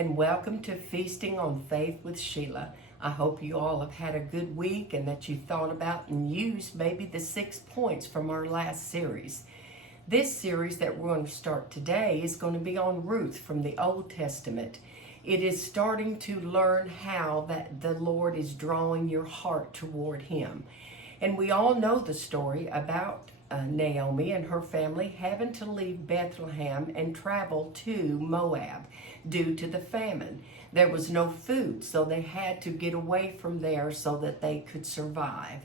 and welcome to Feasting on Faith with Sheila. I hope you all have had a good week and that you thought about and used maybe the 6 points from our last series. This series that we're going to start today is going to be on Ruth from the Old Testament. It is starting to learn how that the Lord is drawing your heart toward Him. And we all know the story about Naomi and her family having to leave Bethlehem and travel to Moab due to the famine. There was no food, so they had to get away from there so that they could survive.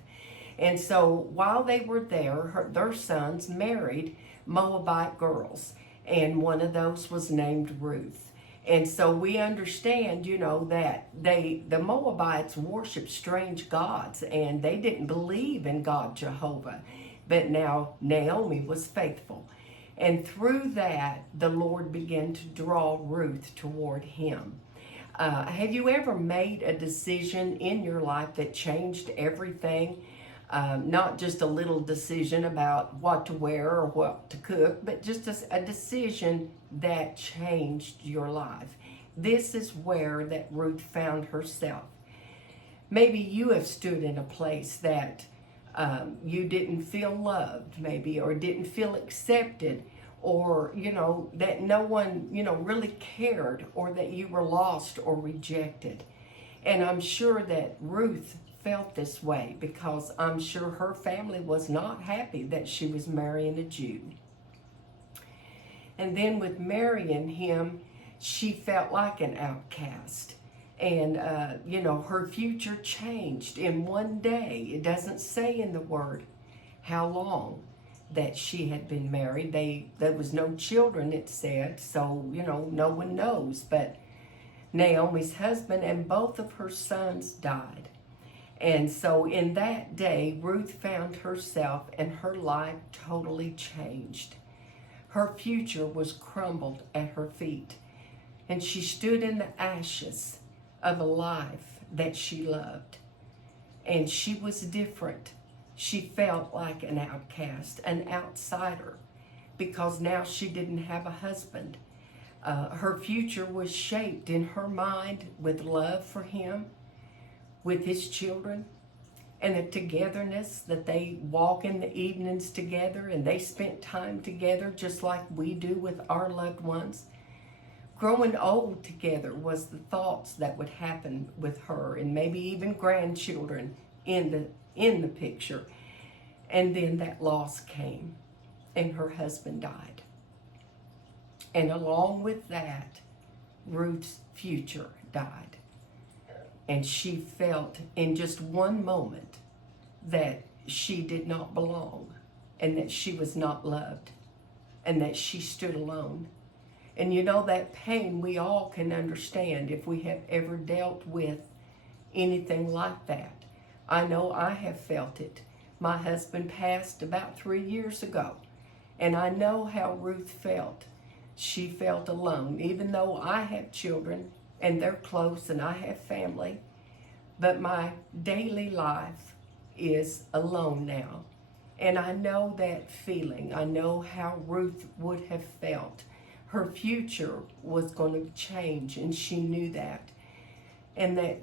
And so while they were there, their sons married Moabite girls, and one of those was named Ruth. And so we understand, that the Moabites worshiped strange gods, and they didn't believe in God Jehovah. But now Naomi was faithful. And through that, the Lord began to draw Ruth toward Him. Have you ever made a decision in your life that changed everything? Not just a little decision about what to wear or what to cook, but just a decision that changed your life. This is where that Ruth found herself. Maybe you have stood in a place that you didn't feel loved, maybe, or didn't feel accepted, or, that no one, really cared, or that you were lost or rejected. And I'm sure that Ruth felt this way because I'm sure her family was not happy that she was marrying a Jew. And then with marrying him, she felt like an outcast. And, her future changed in one day. It doesn't say in the word how long that she had been married. There was no children, it said, so, no one knows. But Naomi's husband and both of her sons died. And so in that day, Ruth found herself and her life totally changed. Her future was crumbled at her feet, and she stood in the ashes of a life that she loved. And she was different. She felt like an outcast, an outsider, because now she didn't have a husband. Her future was shaped in her mind with love for him, with his children, and the togetherness that they walk in the evenings together and they spent time together just like we do with our loved ones. Growing old together was the thoughts that would happen with her, and maybe even grandchildren in the picture. And then that loss came, and her husband died. And along with that, Ruth's future died. And she felt in just one moment that she did not belong, and that she was not loved, and that she stood alone. And that pain we all can understand if we have ever dealt with anything like that. I know I have felt it. My husband passed about 3 years ago, and I know how Ruth felt. She felt alone, even though I have children and they're close and I have family. But my daily life is alone now. And I know that feeling. I know how Ruth would have felt. Her future was going to change, and she knew that. And that,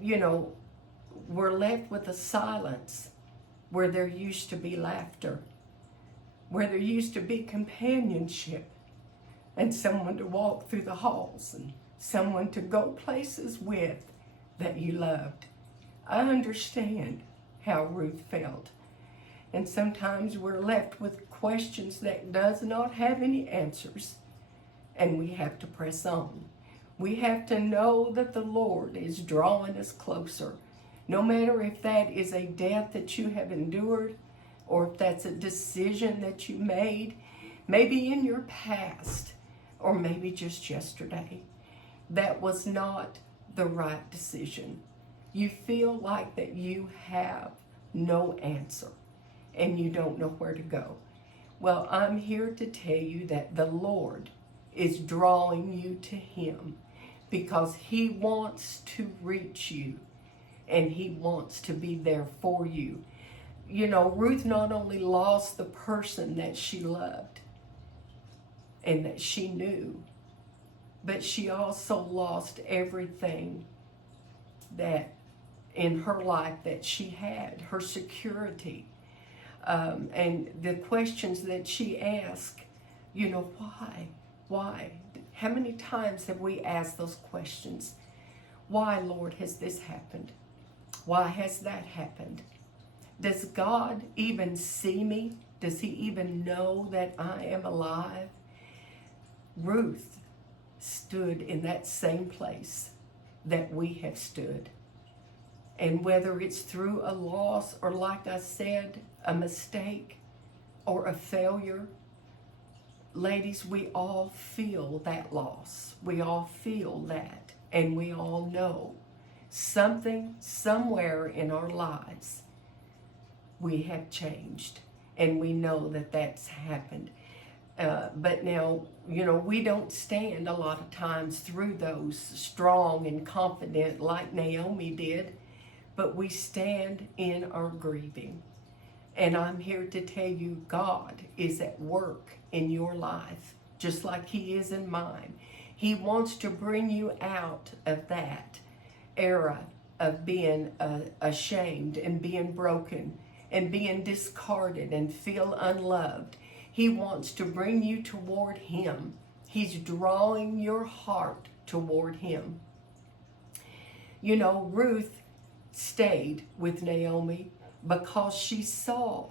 we're left with a silence where there used to be laughter, where there used to be companionship, and someone to walk through the halls, and someone to go places with that you loved. I understand how Ruth felt. And sometimes we're left with questions that does not have any answers. And we have to press on. We have to know that the Lord is drawing us closer. No matter if that is a death that you have endured, or if that's a decision that you made, maybe in your past, or maybe just yesterday, that was not the right decision. You feel like that you have no answer, and you don't know where to go. Well, I'm here to tell you that the Lord is drawing you to Him, because He wants to reach you, and He wants to be there for you. Ruth not only lost the person that she loved and that she knew, but she also lost everything that in her life that she had, her security. And the questions that she asked, why? Why? How many times have we asked those questions? Why, Lord, has this happened? Why has that happened? Does God even see me? Does he even know that I am alive? Ruth stood in that same place that we have stood. And whether it's through a loss or, like I said, a mistake or a failure, ladies, we all feel that loss. We all feel that. And we all know something somewhere in our lives we have changed. And we know that that's happened. But now, we don't stand a lot of times through those strong and confident like Naomi did, but we stand in our grieving. And I'm here to tell you, God is at work in your life, just like he is in mine. He wants to bring you out of that era of being ashamed and being broken and being discarded and feel unloved. He wants to bring you toward him. He's drawing your heart toward him. Ruth stayed with Naomi because she saw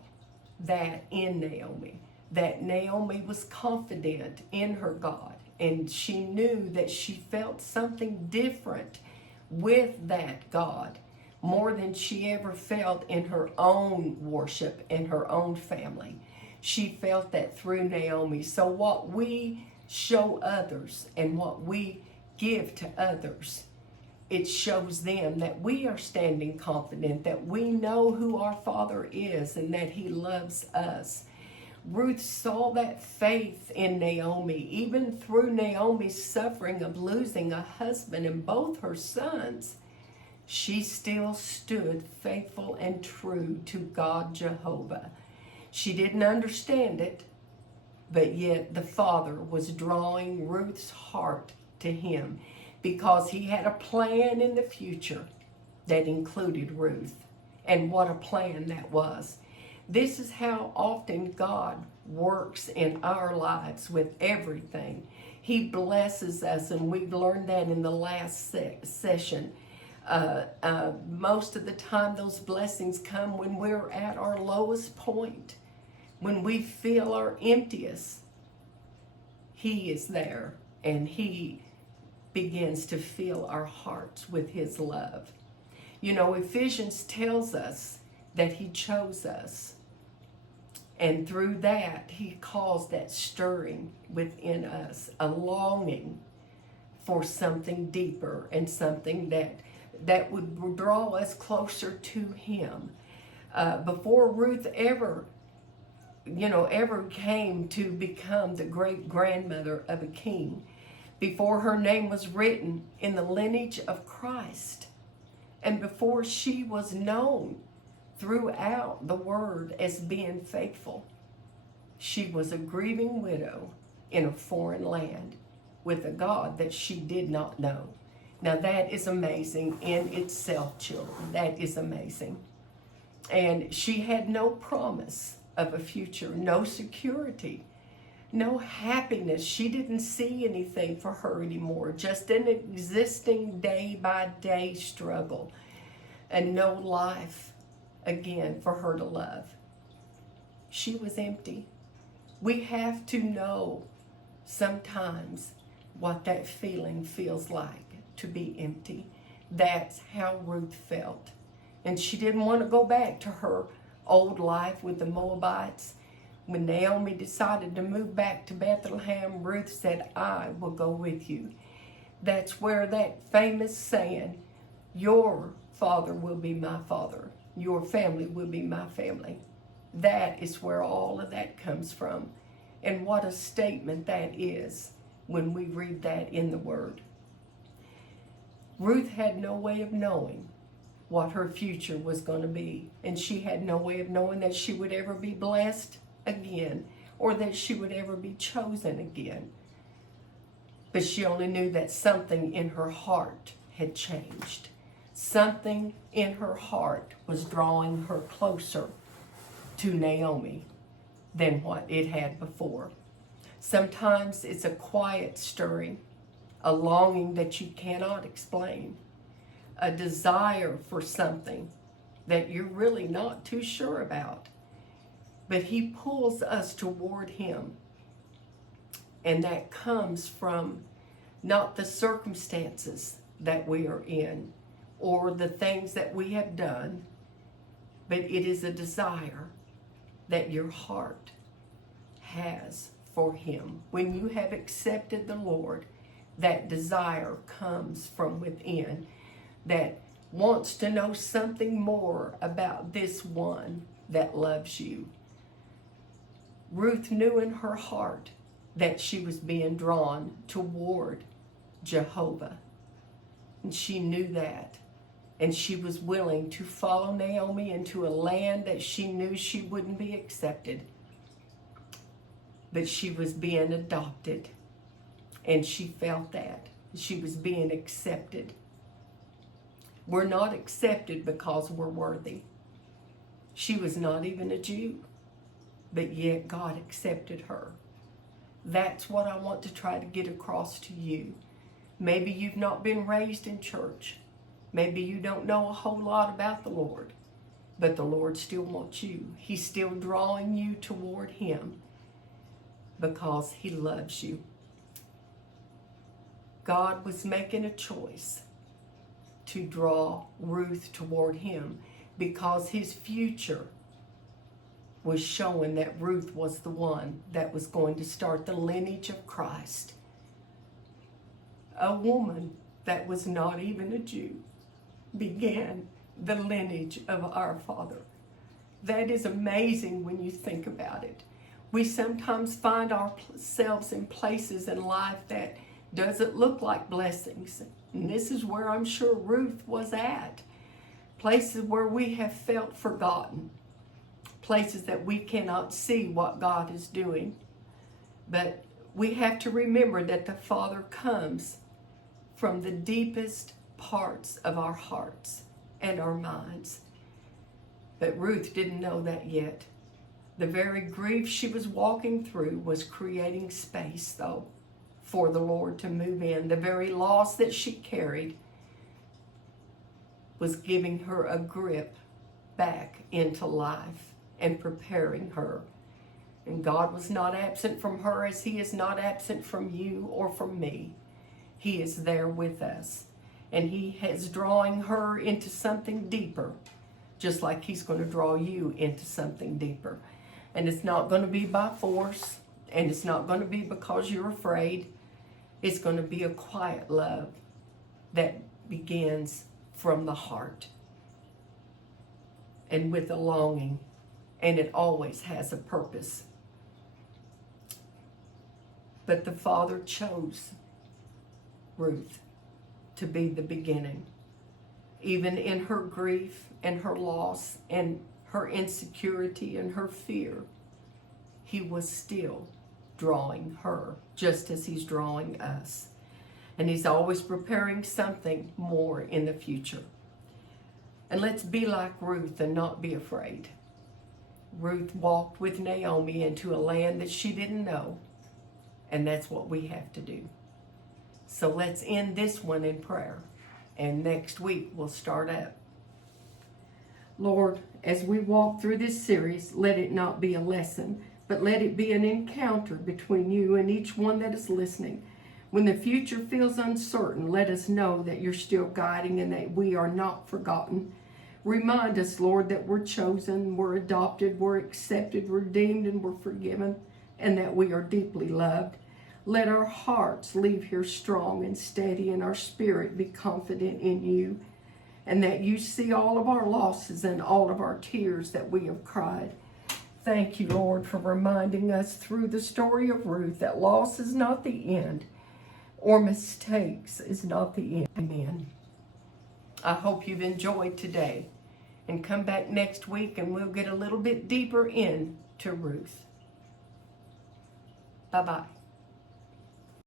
that in Naomi, that Naomi was confident in her God, and she knew that she felt something different with that God more than she ever felt in her own worship and her own family. She felt that through Naomi. So what we show others and what we give to others, it shows them that we are standing confident, that we know who our Father is and that he loves us. Ruth saw that faith in Naomi, even through Naomi's suffering of losing a husband and both her sons. She still stood faithful and true to God Jehovah. She didn't understand it, but yet the Father was drawing Ruth's heart to him because he had a plan in the future that included Ruth. And what a plan that was. This is how often God works in our lives with everything. He blesses us, and we've learned that in the last session. Most of the time those blessings come when we're at our lowest point, when we feel our emptiest. He is there, and he begins to fill our hearts with his love. Ephesians tells us that he chose us, and through that he caused that stirring within us, a longing for something deeper and something that would draw us closer to him. Before Ruth ever came to become the great grandmother of a king, before her name was written in the lineage of Christ, and before she was known throughout the word as being faithful, she was a grieving widow in a foreign land with a God that she did not know. Now that is amazing in itself, children. That is amazing. And she had no promise of a future, no security, no happiness. She didn't see anything for her anymore, just an existing day-by-day struggle and no life again for her to love. She was empty. We have to know sometimes what that feeling feels like, to be empty. That's how Ruth felt. And she didn't want to go back to her old life with the Moabites. When Naomi decided to move back to Bethlehem, Ruth said, I will go with you. That's where that famous saying, your father will be my father, your family will be my family. That is where all of that comes from. And what a statement that is when we read that in the Word. Ruth had no way of knowing what her future was going to be. And she had no way of knowing that she would ever be blessed again or that she would ever be chosen again. But she only knew that something in her heart had changed. Something in her heart was drawing her closer to Naomi than what it had before. Sometimes it's a quiet stirring, a longing that you cannot explain, a desire for something that you're really not too sure about. But he pulls us toward him. And that comes from not the circumstances that we are in or the things that we have done, but it is a desire that your heart has for him. When you have accepted the Lord, that desire comes from within that wants to know something more about this one that loves you. Ruth knew in her heart that she was being drawn toward Jehovah. And she knew that. And she was willing to follow Naomi into a land that she knew she wouldn't be accepted. But she was being adopted. And she felt that. She was being accepted. We're not accepted because we're worthy. She was not even a Jew. But yet God accepted her. That's what I want to try to get across to you. Maybe you've not been raised in church. Maybe you don't know a whole lot about the Lord. But the Lord still wants you. He's still drawing you toward him because he loves you. God was making a choice to draw Ruth toward him because his future was showing that Ruth was the one that was going to start the lineage of Christ. A woman that was not even a Jew began the lineage of our Father. That is amazing when you think about it. We sometimes find ourselves in places in life that doesn't look like blessings. And this is where I'm sure Ruth was at. Places where we have felt forgotten. Places that we cannot see what God is doing. But we have to remember that the Father comes from the deepest parts of our hearts and our minds. But Ruth didn't know that yet. The very grief she was walking through was creating space, though, for the Lord to move in. The very loss that she carried was giving her a grip back into life and preparing her. And God was not absent from her as he is not absent from you or from me. He is there with us. And he is drawing her into something deeper, just like he's going to draw you into something deeper. And it's not going to be by force, and it's not going to be because you're afraid. It's going to be a quiet love that begins from the heart and with a longing, and it always has a purpose. But the Father chose Ruth to be the beginning. Even in her grief and her loss and her insecurity and her fear, he was still drawing her, just as he's drawing us. And he's always preparing something more in the future. And let's be like Ruth and not be afraid. Ruth walked with Naomi into a land that she didn't know. And that's what we have to do. So let's end this one in prayer. And next week we'll start up. Lord, as we walk through this series, let it not be a lesson, but let it be an encounter between you and each one that is listening. When the future feels uncertain, let us know that you're still guiding and that we are not forgotten. Remind us, Lord, that we're chosen, we're adopted, we're accepted, redeemed, and we're forgiven, and that we are deeply loved. Let our hearts leave here strong and steady, and our spirit be confident in you, and that you see all of our losses and all of our tears that we have cried. Thank you, Lord, for reminding us through the story of Ruth that loss is not the end, or mistakes is not the end. Amen. I hope you've enjoyed today, and come back next week and we'll get a little bit deeper into Ruth. Bye-bye.